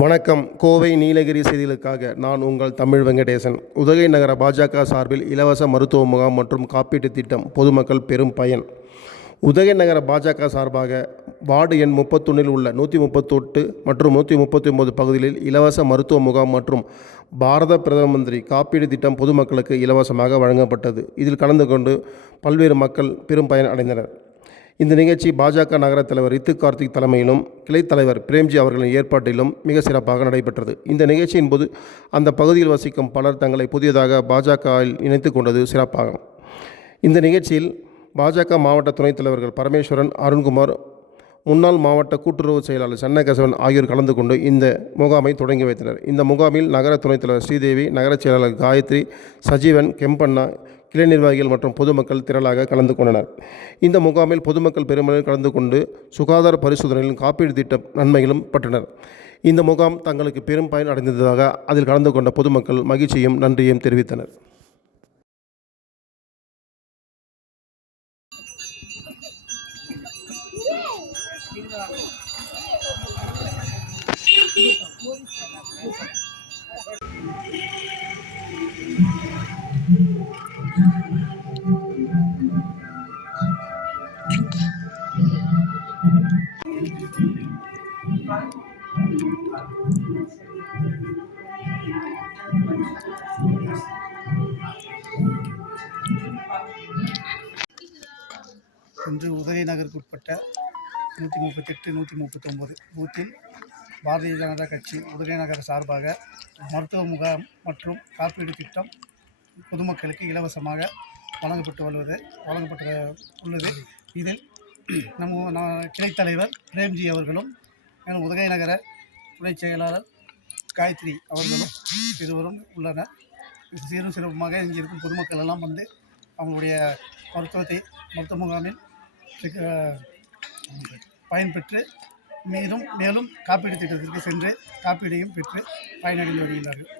வணக்கம். கோவை நீலகிரி செய்திகளுக்காக நான் உங்கள் தமிழ் வெங்கடேசன். உதகை நகர பாஜக சார்பில் இலவச மருத்துவ முகாம் மற்றும் காப்பீட்டுத் திட்டம் பொதுமக்கள் பெரும் பயன். உதகை நகர பாஜக சார்பாக வார்டு எண் முப்பத்தொன்னில் உள்ள நூற்றி முப்பத்தெட்டு மற்றும் நூற்றி முப்பத்தி ஒன்பது பகுதிகளில் இலவச மருத்துவ முகாம் மற்றும் பாரத பிரதம மந்திரி காப்பீடு திட்டம் பொதுமக்களுக்கு இலவசமாக வழங்கப்பட்டது. இதில் கலந்து கொண்டு பல்வேறு மக்கள் பெரும் பயன் அடைந்தனர். இந்த நிகழ்ச்சி பாஜக நகர தலைவர் ரித்து கார்த்திக் தலைமையிலும் கிளைத்தலைவர் பிரேம்ஜி அவர்களின் ஏற்பாட்டிலும் மிக சிறப்பாக நடைபெற்றது. இந்த நிகழ்ச்சியின் போது அந்த பகுதியில் வசிக்கும் பலர் தங்களை புதியதாக பாஜகவில் இணைத்து கொண்டது சிறப்பாகும். இந்த நிகழ்ச்சியில் பாஜக மாவட்ட துணைத் தலைவர்கள் பரமேஸ்வரன் அருண்குமார் முன்னாள் மாவட்ட கூட்டுறவு செயலாளர் சென்னகேசவன் ஆகியோர் கலந்து கொண்டு இந்த முகாமை தொடங்கி வைத்தனர். இந்த முகாமில் நகர துணைத் தலைவர் ஸ்ரீதேவி நகரச் செயலாளர் காயத்ரி சஜீவன் கெம்பண்ணா கிளை நிர்வாகிகள் மற்றும் பொதுமக்கள் திரளாக கலந்து கொண்டனர். இந்த முகாமில் பொதுமக்கள் பெருமளவில் கலந்து கொண்டு சுகாதார பரிசோதனைகளின் காப்பீடு திட்ட நன்மைகளும் பெற்றனர் இந்த முகாம் தங்களுக்கு பெரும் பயன் அடைந்ததாக அதில் கலந்து கொண்ட பொதுமக்கள் மகிழ்ச்சியும் நன்றியும் தெரிவித்தனர். இன்று உதயநகருக்கு உட்பட்ட நூற்றி முப்பத்தெட்டு நூற்றி முப்பத்தொம்போது பூத்தில் பாரதிய ஜனதா கட்சி உதகை நகர சார்பாக மருத்துவ முகாம் மற்றும் காப்பீடு திட்டம் பொதுமக்களுக்கு இலவசமாக வழங்கப்பட்டு வருவது வழங்கப்பட்டு உள்ளது. இதில் நம்ம கிளைத்தலைவர் கிளைத் தலைவர் பிரேம்ஜி அவர்களும் மேலும் உதகை நகர துணை செயலாளர் காயத்ரி அவர்களும் இருவரும் உள்ளனர். சீரும் சிறப்புமாக இங்கே இருக்கும் பொதுமக்கள் எல்லாம் வந்து அவங்களுடைய மருத்துவத்தை மருத்துவ முகாமில் பயன்பெற்று மேலும் மேலும் காப்பீடு திட்டத்திற்கு சென்று காப்பீடையும் பெற்று பயனடைந்து வருகின்றார்கள்.